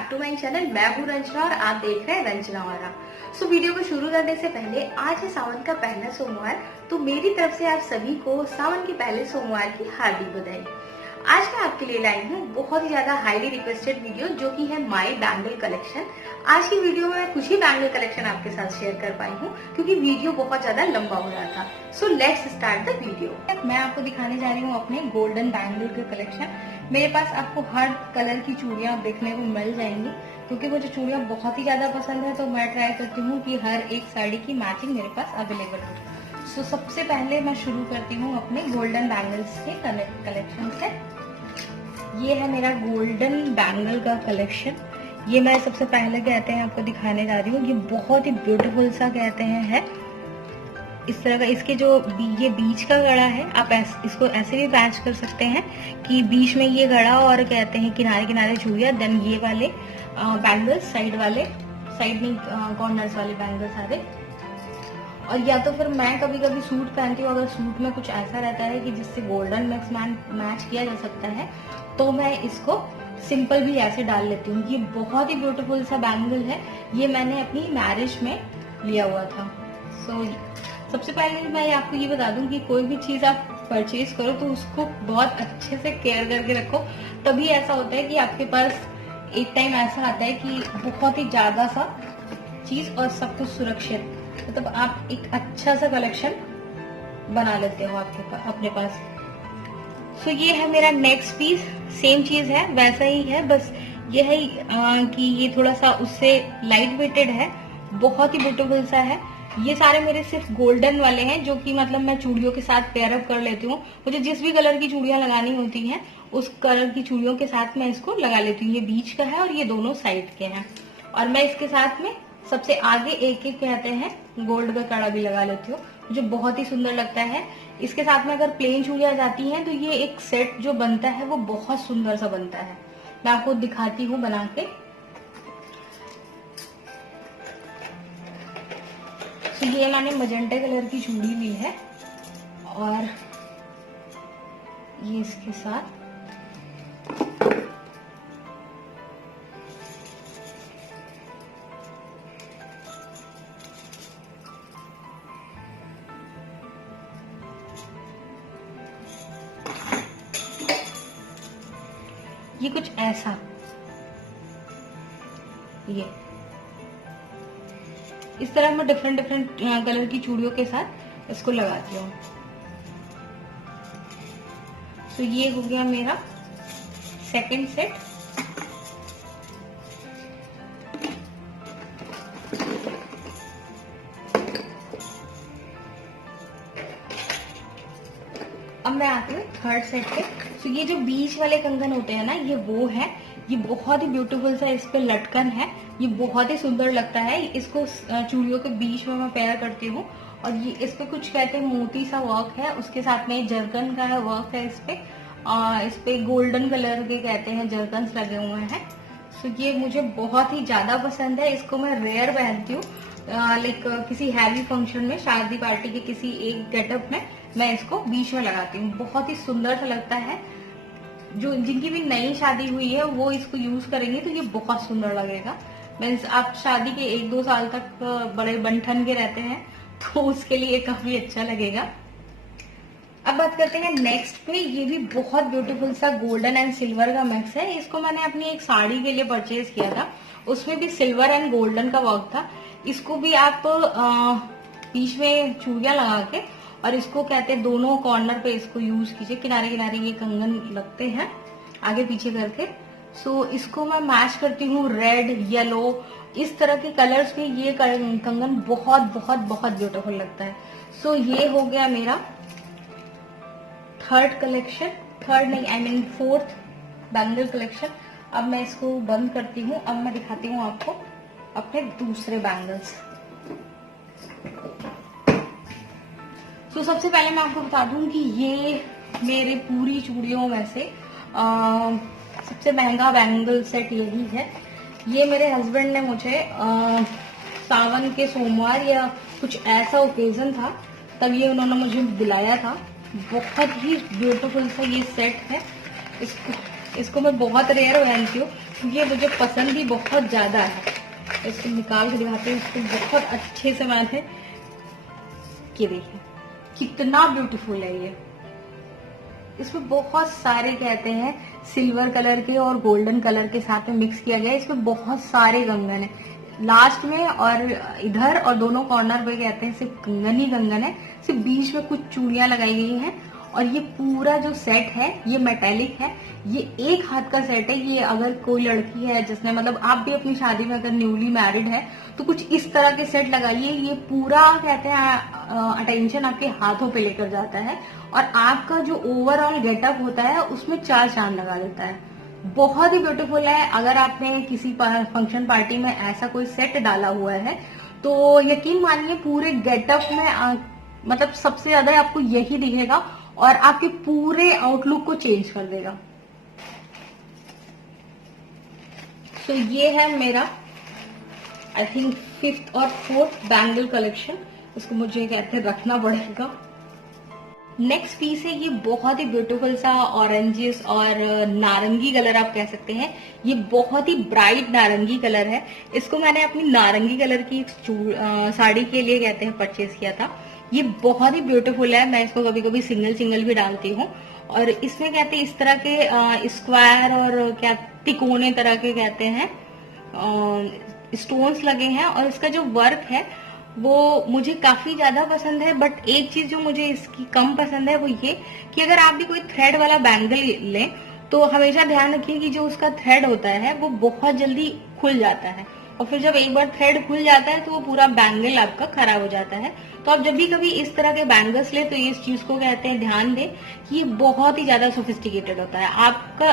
Back to my channel. मैं हूँ रंजना और आप देख रहे हैं रंजना वाला। वीडियो को शुरू करने से पहले आज है सावन का पहला सोमवार, तो मेरी तरफ से आप सभी को सावन के पहले सोमवार की हार्दिक बधाई। आज मैं आपके लिए लाई हूँ बहुत ही ज्यादा हाईली रिक्वेस्टेड वीडियो जो कि है माय बैंगल कलेक्शन। आज की वीडियो में मैं कुछ ही बैंगल कलेक्शन आपके साथ शेयर कर पाई हूँ क्योंकि वीडियो बहुत ज्यादा लंबा हो रहा था। So let's start the video. मैं आपको दिखाने जा रही हूँ अपने गोल्डन बैंगल के कलेक्शन। मेरे पास आपको हर कलर की चूड़ियां देखने को मिल जाएंगी क्योंकि मुझे चूड़ियां बहुत ही ज्यादा पसंद है, तो मैं ट्राई करती हूँ कि हर एक साड़ी की मैचिंग मेरे पास अवेलेबल हो। सबसे पहले मैं शुरू करती हूँ अपने गोल्डन बैंगल्स के कलेक्शन से। ये है मेरा गोल्डन बैंगल का कलेक्शन। ये मैं सबसे पहले कहते हैं आपको दिखाने जा रही हूँ। ये बहुत ही ब्यूटीफुल सा कहते हैं है इस तरह का। इसके जो ये बीच का गड़ा है, आप इसको ऐसे भी मैच कर सकते हैं कि बीच में ये गड़ा और कहते हैं किनारे किनारे चूड़ियां, देन ये वाले बैंगल्स साइड वाले, साइड में कॉर्नर्स वाले बैंगल्स सारे। और या तो फिर मैं कभी कभी सूट पहनती हूँ, अगर सूट में कुछ ऐसा रहता है कि जिससे गोल्डन मिक्स मैच किया जा सकता है तो मैं इसको सिंपल भी ऐसे डाल लेती हूँ। ये बहुत ही ब्यूटीफुल सा बैंगल है। ये मैंने अपनी मैरिज में लिया हुआ था। सबसे पहले मैं आपको ये बता दूं कि कोई भी चीज आप परचेज करो तो उसको बहुत अच्छे से केयर करके रखो, तभी ऐसा होता है कि आपके पास एक टाइम ऐसा आता है कि बहुत ही ज्यादा सा चीज और सब कुछ सुरक्षित, मतलब आप एक अच्छा सा कलेक्शन बना लेते हो अपने पास। ये है मेरा नेक्स्ट पीस। सेम चीज है, वैसा ही है, बस ये है कि ये थोड़ा सा उससे लाइट वेटेड है, बहुत ही ब्यूटीफुल सा है। ये सारे मेरे सिर्फ गोल्डन वाले हैं जो कि मतलब मैं चूड़ियों के साथ पेयर अप कर लेती हूँ। मुझे जिस भी कलर की चूड़ियां लगानी होती हैं उस कलर की चूड़ियों के साथ मैं इसको लगा लेती हूँ। ये बीच का है और ये दोनों साइड के हैं। और मैं इसके साथ में सबसे आगे एक एक कहते हैं गोल्ड का कड़ा भी लगा लेती हूँ, मुझे बहुत ही सुंदर लगता है। इसके साथ में अगर प्लेन चूड़ियां जाती हैं तो ये एक सेट जो बनता है वो बहुत सुंदर सा बनता है। मैं आपको दिखाती हूँ बना के। ये मैंने मजेंटा कलर की चूड़ी ली है और ये इसके साथ ये कुछ ऐसा, ये इस तरह मैं डिफरेंट कलर की चूड़ियों के साथ इसको लगाती हूँ। ये हो गया मेरा सेकंड सेट। अब मैं आती हूँ थर्ड सेट पे। ये जो बीच वाले कंगन होते हैं ना, ये वो है। ये बहुत ही ब्यूटीफुल सा इस पे लटकन है, ये बहुत ही सुंदर लगता है। इसको चूड़ियों के बीच में मैं पेयर करती हूँ और ये इस पे कुछ कहते हैं मोती सा वर्क है, उसके साथ में जरकन का है वर्क है इस पे गोल्डन कलर के कहते हैं जरकन्स लगे हुए हैं। ये मुझे बहुत ही ज्यादा पसंद है। इसको मैं रेयर पहनती हूँ, लाइक किसी हैवी फंक्शन में, शादी पार्टी के किसी एक गेटअप में मैं इसको बीच में लगाती हूँ। बहुत ही सुंदर सा लगता है। जो जिनकी भी नई शादी हुई है वो इसको यूज करेंगे तो ये बहुत सुंदर लगेगा। मीन्स आप शादी के 1-2 साल तक बड़े बनठन के रहते हैं तो उसके लिए काफी अच्छा लगेगा। अब बात करते हैं नेक्स्ट पे। ये भी बहुत ब्यूटीफुल सा गोल्डन एंड सिल्वर का मिक्स है। इसको मैंने अपनी एक साड़ी के लिए परचेज किया था, उसमें भी सिल्वर एंड गोल्डन का वर्क था। इसको भी आप बीच में चूड़ियां लगा के और इसको कहते हैं दोनों कॉर्नर पे इसको यूज कीजिए, किनारे किनारे ये कंगन लगते हैं आगे पीछे करके। इसको मैं मैच करती हूँ रेड, येलो, इस तरह के कलर्स में। ये कंगन बहुत बहुत बहुत ब्यूटीफुल लगता है। ये हो गया मेरा थर्ड कलेक्शन, थर्ड नहीं I mean fourth bangle collection. अब मैं इसको बंद करती हूँ। अब मैं दिखाती हूँ आपको अपने दूसरे बैंगल्स। सबसे पहले मैं आपको बता दूं कि ये मेरे पूरी चूड़ियों में से सबसे महंगा बैंगल सेट यही है। ये मेरे हस्बैंड ने मुझे सावन के सोमवार या कुछ ऐसा ओकेजन था तब ये उन्होंने मुझे दिलाया था। बहुत ही ब्यूटीफुल सा ये सेट है। इसको मैं बहुत रेयर पहनती हूँ ये मुझे पसंद भी बहुत ज्यादा है। इसको निकाल के दिखाते हैं, इसको बहुत अच्छे से मैंने, ये देखिए कितना ब्यूटीफुल है ये। इसमें बहुत सारे कहते हैं सिल्वर कलर के और गोल्डन कलर के साथ में मिक्स किया गया है। इसमें बहुत सारे कंगन है लास्ट में और इधर और दोनों कॉर्नर पे कहते हैं सिर्फ कंगन ही कंगन है। सिर्फ बीच में कुछ चूड़ियां लगाई गई हैं और ये पूरा जो सेट है ये मेटेलिक है। ये एक हाथ का सेट है। ये अगर कोई लड़की है जिसने, मतलब आप भी अपनी शादी में अगर न्यूली मैरिड है तो कुछ इस तरह के सेट लगाइए। ये पूरा कहते हैं अटेंशन आपके हाथों पे लेकर जाता है और आपका जो ओवरऑल गेटअप होता है उसमें 4 चांद लगा देता है। बहुत ही ब्यूटीफुल है। अगर आपने किसी फंक्शन पार्टी में ऐसा कोई सेट डाला हुआ है तो यकीन मानिए पूरे गेटअप में मतलब सबसे ज्यादा आपको यही दिखेगा और आपके पूरे आउटलुक को चेंज कर देगा। तो ये है मेरा आई थिंक 5th और 4th बैंगल कलेक्शन। इसको मुझे कहते हैं रखना पड़ेगा। नेक्स्ट पीस है, ये बहुत ही ब्यूटीफुल सा ऑरेंजेस और नारंगी कलर आप कह सकते हैं। ये बहुत ही ब्राइट नारंगी कलर है। इसको मैंने अपनी नारंगी कलर की साड़ी के लिए कहते हैं परचेज किया था। ये बहुत ही ब्यूटीफुल है। मैं इसको कभी कभी सिंगल सिंगल भी डालती हूँ और इसमें कहते हैं इस तरह के स्क्वायर और क्या तिकोने तरह के कहते हैं स्टोन्स लगे हैं और इसका जो वर्क है वो मुझे काफी ज्यादा पसंद है। बट एक चीज जो मुझे इसकी कम पसंद है वो ये कि अगर आप भी कोई थ्रेड वाला बैंगल लें तो हमेशा ध्यान रखिए कि जो उसका थ्रेड होता है वो बहुत जल्दी खुल जाता है और फिर जब एक बार थ्रेड खुल जाता है तो वो पूरा बैंगल आपका खराब हो जाता है। तो आप जब भी कभी इस तरह के बैंगल्स ले तो इस चीज को कहते हैं ध्यान दें कि ये बहुत ही ज्यादा सोफिस्टिकेटेड होता है।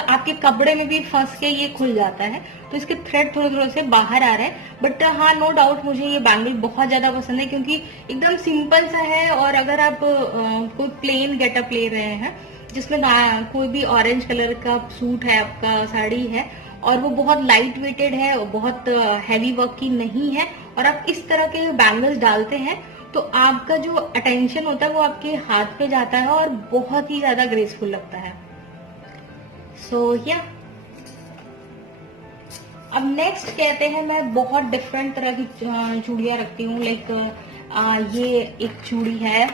आपके कपड़े में भी फंस के ये खुल जाता है तो इसके थ्रेड थोड़े थोड़े से बाहर आ रहे हैं। बट हाँ, नो डाउट मुझे ये बैंगल बहुत ज्यादा पसंद है क्योंकि एकदम सिंपल सा है और अगर आप कोई प्लेन गेटअप ले रहे हैं जिसमें कोई भी ऑरेंज कलर का सूट है, आपका साड़ी है और वो बहुत लाइट वेटेड है और बहुत हैवी वर्क की नहीं है और आप इस तरह के बैंगल्स डालते हैं तो आपका जो अटेंशन होता है वो आपके हाथ पे जाता है और बहुत ही ज्यादा ग्रेसफुल लगता है। सो या अब नेक्स्ट कहते हैं मैं बहुत डिफरेंट तरह की चूड़ियां रखती हूँ। लाइक ये एक चूड़ी है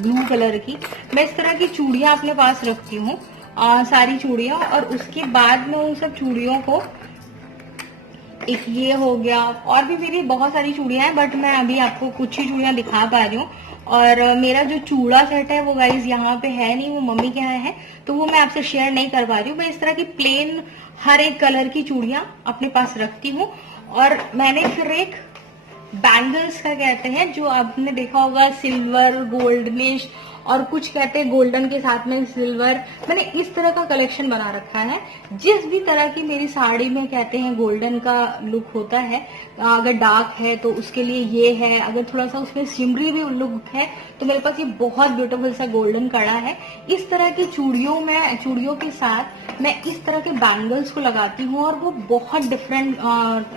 ब्लू कलर की। मैं इस तरह की चूड़ियां अपने पास रखती हूँ सारी चूड़ियां और उसके बाद में उन सब चूड़ियों को एक ये हो गया और भी मेरी बहुत सारी चूड़ियां हैं बट मैं अभी आपको कुछ ही चूड़ियां दिखा पा रही हूँ। और मेरा जो चूड़ा सेट है वो गाइज यहाँ पे है नहीं, वो मम्मी के यहाँ है तो वो मैं आपसे शेयर नहीं कर पा रही हूँ। मैं इस तरह की प्लेन हर एक कलर की चूड़ियां अपने पास रखती हूँ। और मैंने फिर एक बैंगल्स का कहते हैं जो आपने देखा होगा सिल्वर गोल्डनिश और कुछ कहते हैं गोल्डन के साथ में सिल्वर। मैंने इस तरह का कलेक्शन बना रखा है। जिस भी तरह की मेरी साड़ी में कहते हैं गोल्डन का लुक होता है, अगर डार्क है तो उसके लिए ये है, अगर थोड़ा सा उसमें सिमरी भी लुक है तो मेरे पास ये बहुत ब्यूटीफुल सा गोल्डन कड़ा है। इस तरह की चूड़ियों के साथ मैं इस तरह के बैंगल्स को लगाती हूँ और वो बहुत डिफरेंट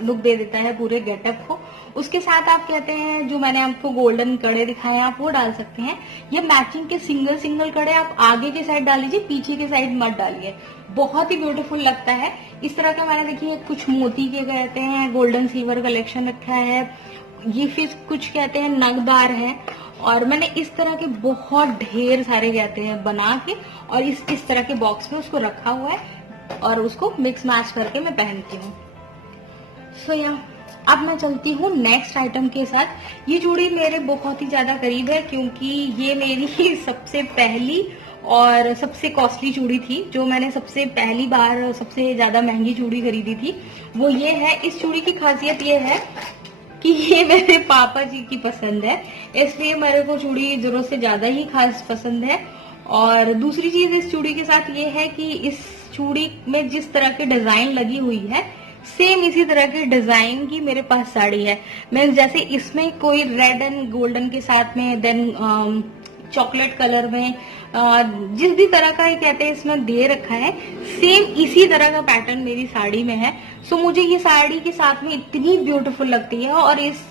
लुक दे देता है पूरे गेटअप को। उसके साथ आप कहते हैं जो मैंने आपको गोल्डन कड़े दिखाए आप वो डाल सकते हैं। ये मैचिंग के सिंगल सिंगल कड़े आप आगे के साइड डाल लीजिए, पीछे के साइड मत डालिए, बहुत ही ब्यूटीफुल लगता है। इस तरह का मैंने देखिए कुछ मोती के कहते हैं गोल्डन सिल्वर कलेक्शन रखा है। ये फिर कुछ कहते हैं नगदार है और मैंने इस तरह के बहुत ढेर सारे कहते हैं बना के और इस तरह के बॉक्स में उसको रखा हुआ है और उसको मिक्स मैच करके मैं पहनती हूँ। सो या अब मैं चलती हूँ नेक्स्ट आइटम के साथ। ये चूड़ी मेरे बहुत ही ज्यादा करीब है क्योंकि ये मेरी सबसे पहली और सबसे कॉस्टली चूड़ी थी जो मैंने सबसे पहली बार सबसे ज्यादा महंगी चूड़ी खरीदी थी। वो ये है। इस चूड़ी की खासियत ये है कि ये मेरे पापा जी की पसंद है, इसलिए मेरे को चूड़ी जरूरत से ज्यादा ही खास पसंद है। और दूसरी चीज इस चूड़ी के साथ ये है कि इस चूड़ी में जिस तरह की डिजाइन लगी हुई है सेम इसी तरह की डिजाइन की मेरे पास साड़ी है। मैं जैसे इसमें कोई रेड एंड गोल्डन के साथ में देन चॉकलेट कलर में जिस भी तरह का ये कहते हैं इसमें दे रखा है सेम इसी तरह का पैटर्न मेरी साड़ी में है। सो मुझे ये साड़ी के साथ में इतनी ब्यूटीफुल लगती है। और इस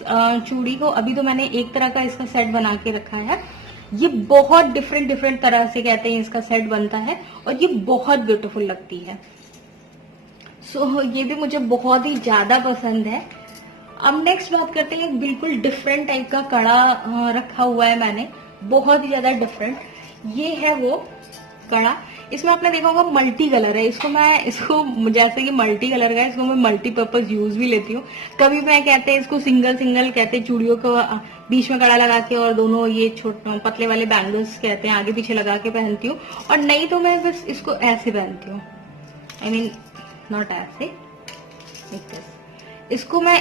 चूड़ी को अभी तो मैंने एक तरह का इसका सेट बना के रखा है। ये बहुत डिफरेंट तरह से कहते हैं इसका सेट बनता है और ये बहुत ब्यूटीफुल लगती है। सो ये भी मुझे बहुत ही ज्यादा पसंद है। अब नेक्स्ट बात करते हैं, बिल्कुल डिफरेंट टाइप का कड़ा रखा हुआ है मैंने, बहुत ही ज्यादा डिफरेंट। ये है वो कड़ा, इसमें आपने देखा होगा मल्टी कलर है। इसको जैसे कि मल्टी कलर का है, इसको मैं मल्टीपर्पज यूज भी लेती हूँ। कभी मैं कहते हैं इसको सिंगल सिंगल कहते हैं, चूड़ियों को बीच में कड़ा लगा के और दोनों ये छोटे पतले वाले बैंगल्स कहते हैं आगे पीछे लगा के पहनती हूँ, और नहीं तो मैं बस इसको ऐसे पहनती हूँ। आई मीन नॉट ऐसे, इसको मैं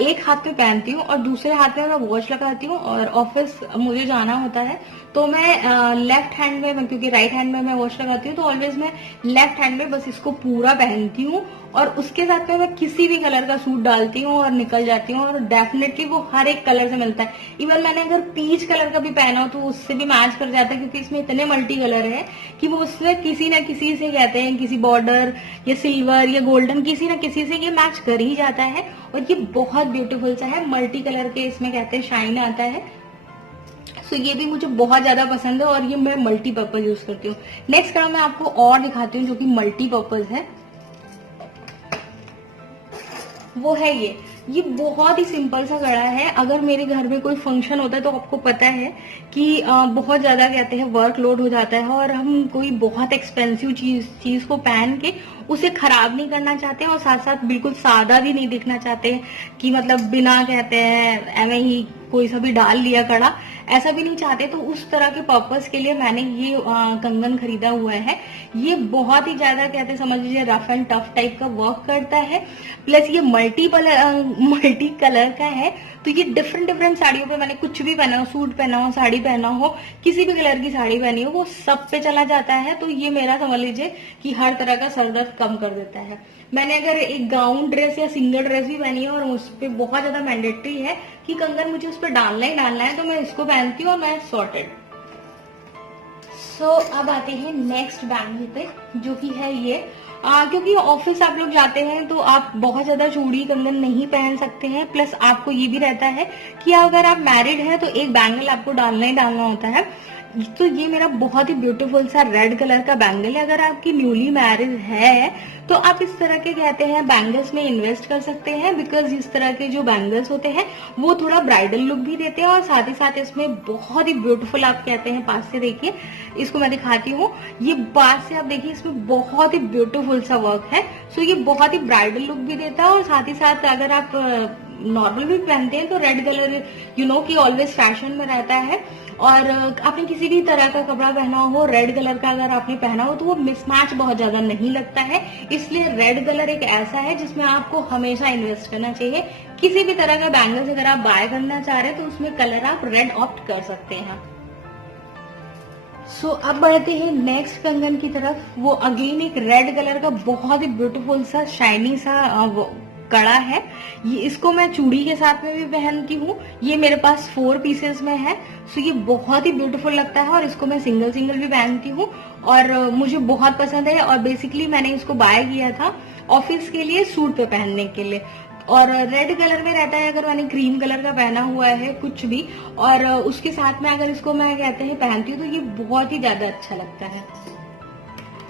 एक हाथ में पहनती हूँ और दूसरे हाथ में मैं वॉच लगाती हूँ, और ऑफिस मुझे जाना होता है तो मैं लेफ्ट हैंड में, क्योंकि राइट हैंड में मैं वॉच लगाती हूँ, तो ऑलवेज मैं लेफ्ट हैंड में बस इसको पूरा पहनती हूँ, और उसके साथ में मैं किसी भी कलर का सूट डालती हूँ और निकल जाती हूँ, और डेफिनेटली वो हर एक कलर से मिलता है। इवन मैंने अगर पीच कलर का भी पहना हो तो उससे भी मैच कर जाता है, क्योंकि इसमें इतने मल्टी कलर है कि वो उससे किसी न किसी से कहते हैं, किसी बॉर्डर या सिल्वर या गोल्डन, किसी न किसी से ये मैच कर ही जाता है। और ये बहुत ब्यूटीफुल सा है, मल्टी कलर के इसमें कहते हैं शाइन आता है। सो ये भी मुझे बहुत ज्यादा पसंद है, और ये मैं मल्टीपर्पज यूज करती हूँ। नेक्स्ट कलर मैं आपको और दिखाती हूँ जो कि मल्टीपर्पज है, वो है ये बहुत ही सिंपल सा कड़ा है। अगर मेरे घर में कोई फंक्शन होता है तो आपको पता है कि बहुत ज्यादा कहते हैं वर्कलोड हो जाता है, और हम कोई बहुत एक्सपेंसिव चीज को पहन के उसे खराब नहीं करना चाहते, और साथ साथ बिल्कुल सादा भी नहीं दिखना चाहते कि मतलब बिना कहते हैं एवं ही कोई सा भी डाल लिया कड़ा, ऐसा भी नहीं चाहते। तो उस तरह के पर्पस के लिए मैंने ये कंगन खरीदा हुआ है। ये बहुत ही ज्यादा कहते हैं, समझ लीजिए रफ एंड टफ टाइप का वर्क करता है, प्लस ये मल्टी कलर का है। तो ये डिफरेंट साड़ियों पे, मैंने कुछ भी पहना हो, सूट पहना हो, साड़ी पहना हो, किसी भी कलर की साड़ी पहनी हो, वो सब पे चला जाता है। तो ये मेरा समझ लीजिए कि हर तरह का सर दर्द कम कर देता है। मैंने अगर एक गाउन ड्रेस या सिंगल ड्रेस भी पहनी है और उस पर बहुत ज्यादा मैंडेटरी है कि कंगन मुझे उस पर डालना ही डालना है, तो मैं इसको पहनती हूँ और मैं सॉर्टेड। सो अब आते हैं नेक्स्ट बैंगल पे, जो कि है ये। क्योंकि ऑफिस आप लोग जाते हैं तो आप बहुत ज्यादा चूड़ी कंगन नहीं पहन सकते हैं, प्लस आपको ये भी रहता है कि अगर आप मैरिड हैं तो एक बैंगल आपको डालना ही डालना होता है। तो ये मेरा बहुत ही ब्यूटीफुल सा रेड कलर का बैंगल है। अगर आपकी न्यूली मैरिड है तो आप इस तरह के कहते हैं बैंगल्स में इन्वेस्ट कर सकते हैं, बिकॉज इस तरह के जो बैंगल्स होते हैं वो थोड़ा ब्राइडल लुक भी देते हैं, और साथ ही साथ इसमें बहुत ही ब्यूटीफुल, आप कहते हैं पास से देखिए, इसको मैं दिखाती हूँ, ये पास से आप देखिए, इसमें बहुत ही ब्यूटीफुल सा वर्क है। सो ये बहुत ही ब्राइडल लुक भी देता है, और साथ ही साथ अगर आप नॉर्मल भी पहनते हैं तो रेड कलर यू नो कि ऑलवेज फैशन में रहता है, और आपने किसी भी तरह का कपड़ा पहना हो, रेड कलर का अगर आपने पहना हो तो वो मिसमैच बहुत ज्यादा नहीं लगता है। इसलिए रेड कलर एक ऐसा है जिसमें आपको हमेशा इन्वेस्ट करना चाहिए। किसी भी तरह का बैंगल्स अगर आप बाय करना चाह रहे हैं तो उसमें कलर आप रेड ऑप्ट कर सकते हैं। सो अब बढ़ते हैं नेक्स्ट कंगन की तरफ। वो अगेन एक रेड कलर का बहुत ही ब्यूटीफुल सा शाइनी सा कड़ा है। ये इसको मैं चूड़ी के साथ में भी पहनती हूँ। ये मेरे पास 4 पीसेस में है। सो ये बहुत ही ब्यूटीफुल लगता है, और इसको मैं सिंगल भी पहनती हूँ, और मुझे बहुत पसंद है। और बेसिकली मैंने इसको बाय किया था ऑफिस के लिए, सूट पे पहनने के लिए, और रेड कलर में रहता है। अगर मैंने क्रीम कलर का पहना हुआ है कुछ भी, और उसके साथ में अगर इसको मैं कहते हैं पहनती हूँ तो ये बहुत ही ज्यादा अच्छा लगता है।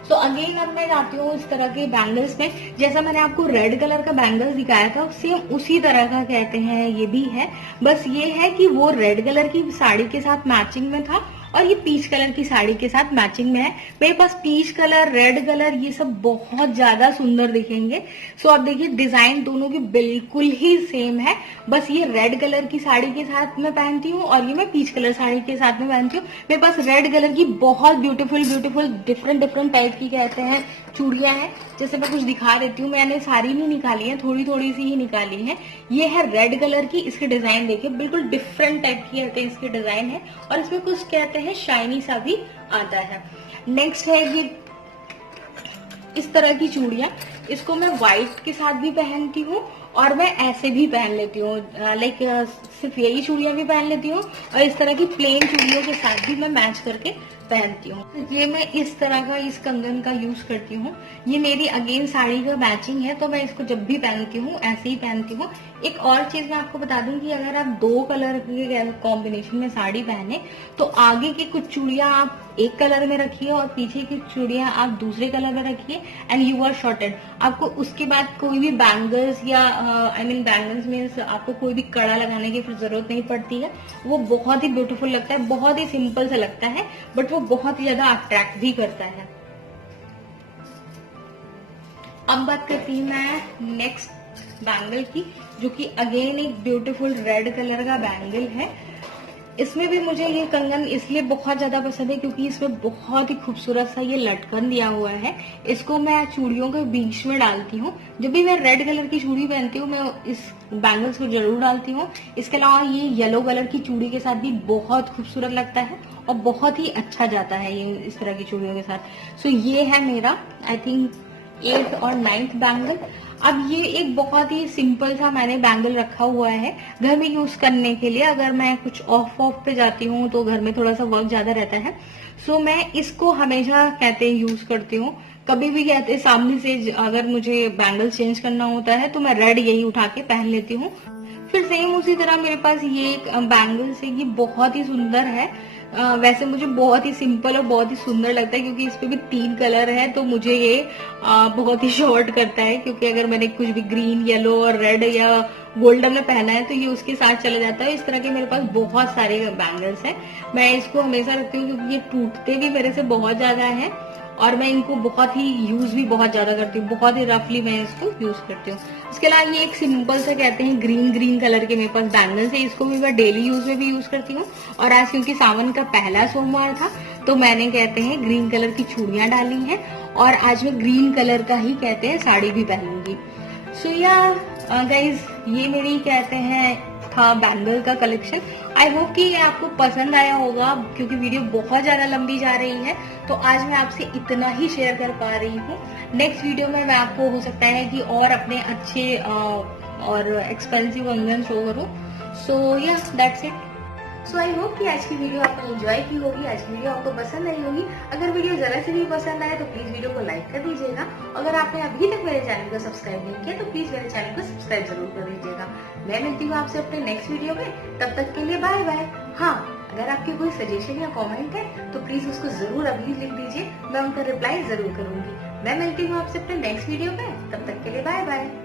सो अगेन अब मैं जाती हूँ इस तरह के बैंगल्स में। जैसा मैंने आपको रेड कलर का बैंगल्स दिखाया था, सेम उसी तरह का कहते हैं ये भी है। बस ये है कि वो रेड कलर की साड़ी के साथ मैचिंग में था, और ये पीच कलर की साड़ी के साथ मैचिंग में है। मेरे पास पीच कलर, रेड कलर, ये सब बहुत ज्यादा सुंदर दिखेंगे। सो आप देखिए डिजाइन दोनों की बिल्कुल ही सेम है। बस ये रेड कलर की साड़ी के साथ में पहनती हूँ, और ये मैं पीच कलर साड़ी के साथ में पहनती हूँ। मेरे पास रेड कलर की बहुत ब्यूटीफुल डिफरेंट टाइप की कहते हैं चूड़ियां हैं। जैसे मैं कुछ दिखा देती हूँ, मैंने सारी नहीं निकाली है, थोड़ी सी ही निकाली है। ये है रेड कलर की, इसकी डिजाइन देखिए बिल्कुल डिफरेंट टाइप की कहते हैं इसकी डिजाइन है, और इसमें कुछ कहते हैं शाइनी सा भी आता है। नेक्स्ट है ये इस तरह की चूड़ियां। इसको मैं व्हाइट के साथ भी पहनती हूँ, और मैं ऐसे भी पहन लेती हूँ, लाइक सिर्फ यही चूड़ियां भी पहन लेती हूँ, और इस तरह की प्लेन चूड़ियों के साथ भी मैं मैच करके पहनती हूँ। तो ये मैं इस तरह का इस कंगन का यूज करती हूँ। ये मेरी अगेन साड़ी का मैचिंग है, तो मैं इसको जब भी पहनती हूँ ऐसे ही पहनती हूँ। एक और चीज मैं आपको बता दूं कि अगर आप 2 कलर के कॉम्बिनेशन में साड़ी पहने तो आगे की कुछ चूड़ियां आप एक कलर में रखिए और पीछे की चूड़ियां आप दूसरे कलर में रखिए एंड यू आर शॉर्टेड। आपको उसके बाद कोई भी बैंगल्स या बैंगल्स मीन्स आपको कोई भी कड़ा लगाने की फिर जरूरत नहीं पड़ती है। वो बहुत ही ब्यूटीफुल लगता है, बहुत ही सिंपल सा लगता है, बट वो बहुत ही ज्यादा अट्रैक्ट भी करता है। अब बात करती हूँ मैं नेक्स्ट बैंगल की, जो कि अगेन एक ब्यूटीफुल रेड कलर का बैंगल है। इसमें भी मुझे ये कंगन इसलिए बहुत ज्यादा पसंद है क्योंकि इसमें बहुत ही खूबसूरत सा ये लटकन दिया हुआ है। इसको मैं चूड़ियों के बीच में डालती हूँ। जब भी मैं रेड कलर की चूड़ी पहनती हूँ मैं इस बैंगल्स को जरूर डालती हूँ। इसके अलावा ये येलो कलर की चूड़ी के साथ भी बहुत खूबसूरत लगता है और बहुत ही अच्छा जाता है ये इस तरह की चूड़ियों के साथ। सो ये है मेरा आई थिंक 8th और 9th बैंगल। अब ये एक बहुत ही सिंपल सा मैंने बैंगल रखा हुआ है घर में यूज करने के लिए। अगर मैं कुछ ऑफ पे जाती हूँ तो घर में थोड़ा सा वर्क ज्यादा रहता है, सो मैं इसको हमेशा कहते हैं यूज करती हूँ। कभी भी कहते हैं सामने से अगर मुझे बैंगल चेंज करना होता है तो मैं रेड यही उठा के पहन लेती हूँ। फिर सेम उसी तरह मेरे पास ये एक बैंगल्स है, ये बहुत ही सुंदर है। वैसे मुझे बहुत ही सिंपल और बहुत ही सुंदर लगता है क्योंकि इस पे भी 3 कलर है, तो मुझे ये बहुत ही शॉर्ट करता है क्योंकि अगर मैंने कुछ भी ग्रीन, येलो और रेड या गोल्डन में पहना है तो ये उसके साथ चले जाता है। इस तरह के मेरे पास बहुत सारे बैंगल्स हैं। मैं इसको हमेशा रखती हूँ क्योंकि ये टूटते भी मेरे से बहुत ज्यादा है और मैं इनको बहुत ही यूज भी बहुत ज्यादा करती हूँ, बहुत ही रफली मैं इसको यूज करती हूँ। इसके अलावा ये एक सिंपल सा कहते हैं ग्रीन कलर के मेरे पास बैंगल्स है, इसको भी मैं डेली यूज में भी यूज करती हूँ। और आज क्योंकि सावन का पहला सोमवार था तो मैंने कहते हैं ग्रीन कलर की चूड़ियां डाली हैं और आज मैं ग्रीन कलर का ही कहते हैं साड़ी भी पहनूंगी। सो या गाइज, ये मेरी कहते हैं था बैंगल का कलेक्शन। आई होप कि ये आपको पसंद आया होगा क्योंकि वीडियो बहुत ज्यादा लंबी जा रही है, तो आज मैं आपसे इतना ही शेयर कर पा रही हूँ। नेक्स्ट वीडियो में मैं आपको हो सकता है कि और अपने अच्छे और एक्सपेंसिव कंगन शो करूँ। सो या that's it. So I hope कि आज की वीडियो आपने एंजॉय की होगी, आज की वीडियो आपको पसंद आई होगी। अगर वीडियो जरा से भी पसंद आए तो प्लीज वीडियो को लाइक कर दीजिएगा। अगर आपने अभी तक मेरे चैनल को सब्सक्राइब नहीं किया तो प्लीज मेरे चैनल को सब्सक्राइब जरूर कर दीजिएगा। मैं मिलती हूँ आपसे अपने नेक्स्ट वीडियो में, तब तक के लिए बाय बाय। हाँ, अगर आपके कोई सजेशन या कॉमेंट है तो प्लीज उसको जरूर अभी लिख दीजिए, मैं उनका रिप्लाई जरूर करूंगी। मैं मिलती हूँ आपसे अपने नेक्स्ट वीडियो में, तब तक के लिए बाय बाय।